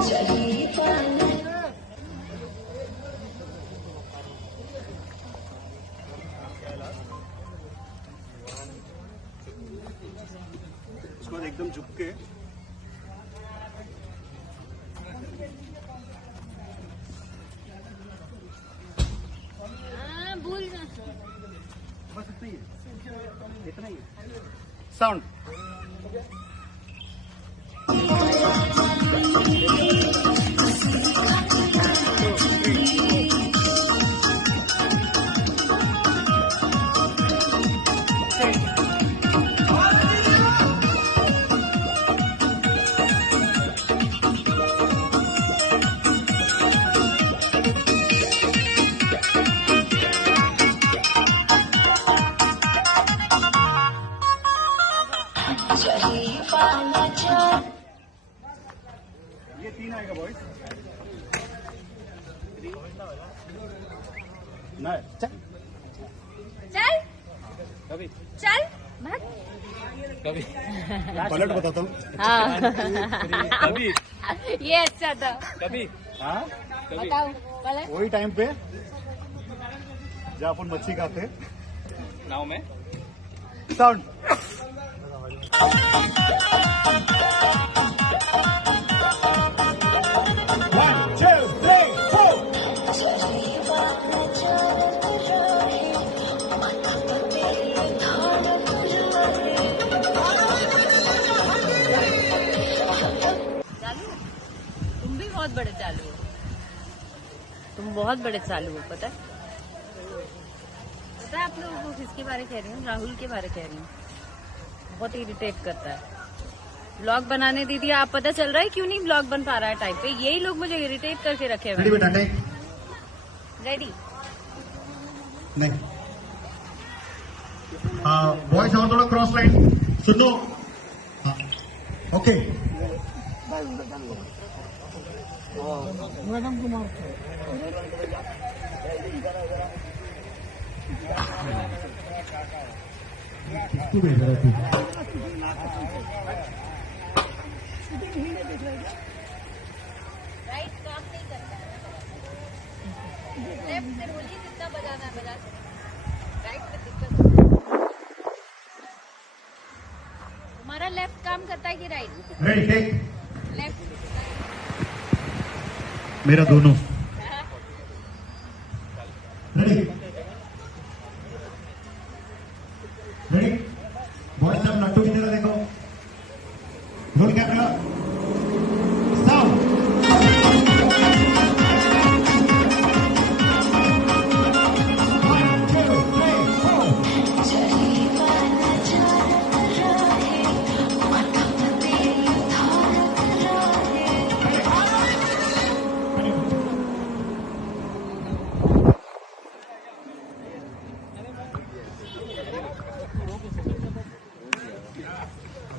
उसके बाद एकदम झुक के भूल ना। बस इतना ही है, इतना ही है। साउंड ये 3 आएगा बॉयज। नहीं चल चल कभी चल भाग। कभी पलट बताता हूँ। हाँ कभी ये अच्छा था। कभी हाँ बताओ पहले। वही टाइम पे जब अपन मच्छी खाते नाव में साउंड तुम भी बहुत बड़े चालू हो। तुम बहुत बड़े चालू हो। पता है आप लोगों को किसके बारे कह रही हूँ? राहुल के बारे कह रही हूँ। बहुत इरिटेट करता है। ब्लॉग बनाने दीदी आप पता चल रहा है क्यों नहीं ब्लॉग बन पा रहा है टाइम पे? यही लोग मुझे इरिटेट करके रखे हुए। बेटा नहीं रेडी नहीं हाँ बॉयज और थोड़ा क्रॉस लाइन सुनो हाँ ओके मैडम कुमार किसको भेज रहा है राइट काम नहीं करता है। लेफ्ट से बोलिए जितना बजाना है बजा सकते। राइट में दिक्कत होती है। तुम्हारा लेफ्ट काम करता है कि राइट? Ready take left. मेरा दोनों रेडी रेडी बॉयज सब लट्टू की तरह देखो रोल कैमरा साउंड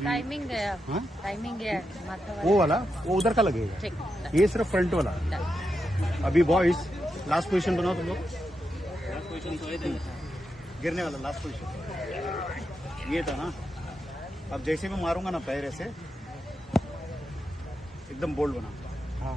टाइमिंग गया। हाँ? टाइमिंग गया माथा वो वाला वो उधर का लगेगा ठीक। ये सिर्फ फ्रंट वाला अभी बॉयज लास्ट पोजीशन बनाओ तुम लोग गिरने वाला लास्ट पोजीशन ये था ना अब जैसे मैं मारूंगा ना पैर ऐसे एकदम बोल्ड बना हाँ